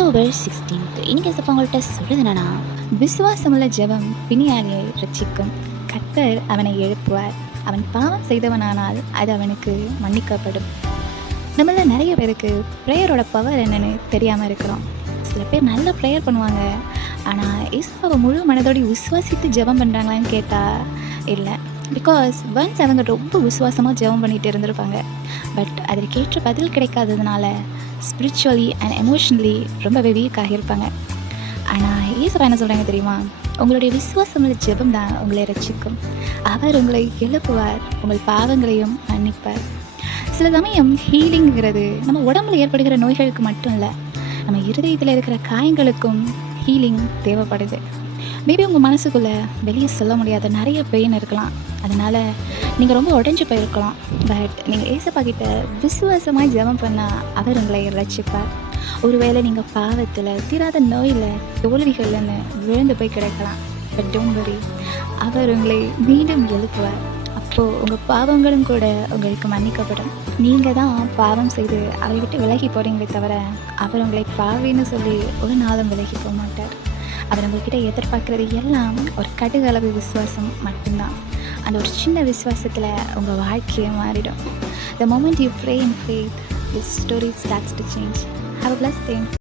October 16th இன்னைக்கு ஏசப்பா உங்கள்கிட்ட சொல்றது என்னன்னா, விசுவாசமுள்ள ஜெபம் பிணியாளியை ரட்சிக்கும். கர்த்தர் அவனை எழுப்புவார். அவன் பாவம் செய்தவனானால் அது அவனுக்கு மன்னிக்கப்படும். நம்மள நிறைய பேருக்கு ப்ரேயரோட பவர் என்னன்னு தெரியாமல் இருக்கிறோம். சில பேர் நல்ல ப்ரேயர் பண்ணுவாங்க, ஆனால் ஏசப்பாவை முழு மனதோடு விசுவாசித்து ஜெபம் பண்ணுறாங்களான்னு கேட்டால் இல்லை. பிகாஸ் ஒன்ஸ் அவங்க ரொம்ப விசுவாசமாக ஜெபம் பண்ணிகிட்டு இருந்திருப்பாங்க. பட் அதற்கேற்ற பதில் கிடைக்காததுனால ஸ்பிரிச்சுவலி அண்ட் எமோஷ்னலி ரொம்பவே வீக்காக இருப்பாங்க. ஆனால் ஏசப்பா என்ன சொல்கிறாங்க தெரியுமா? உங்களுடைய விசுவாசமுள்ள ஜெபம் தான் உங்களை ரட்சிக்கும். அவர் உங்களை எழுப்புவார், உங்கள் பாவங்களையும் மன்னிப்பார். சில சமயம் ஹீலிங்கிறது நம்ம உடம்புல ஏற்படுகிற நோய்களுக்கு மட்டும் இல்லை, நம்ம இருதயத்தில் இருக்கிற காயங்களுக்கும் ஹீலிங் தேவைப்படுது. மேபி உங்கள் மனசுக்குள்ளே வெளியே சொல்ல முடியாத நிறைய பெயின் இருக்கலாம். அதனால் நீங்கள் ரொம்ப உடைஞ்சு போயிருக்கலாம். பட் நீங்கள் ஏசப்பா கிட்ட விசுவாசமாக ஜெபம் பண்ணால் அவர் உங்களை ரட்சிப்பார். ஒருவேளை நீங்கள் பாவத்தில் தீராத நோயில் தோல்விகள்னு விழுந்து போய் கிடக்கலாம். பட் டோன்ட் வரி, அவர் உங்களை மீண்டும் எழுப்புவார். அப்போது உங்கள் பாவங்களும் கூட உங்களுக்கு மன்னிக்கப்படும். நீங்கள் தான் பாவம் செய்து அவரை விட்டு விலகி போகிறீங்களே தவிர அவர் உங்களை பாவின்னு சொல்லி ஒரு நாளும் விலகி போக மாட்டார். அவர் உங்கள்கிட்ட எதிர்பார்க்குறது எல்லாம் ஒரு கடுகளவு விசுவாசம் மட்டும்தான். அந்த ஒரு சின்ன விசுவாசத்தில் உங்கள் வாழ்க்கையை மாறிடும். The moment you pray in faith, your story starts to change. Have a blessed day.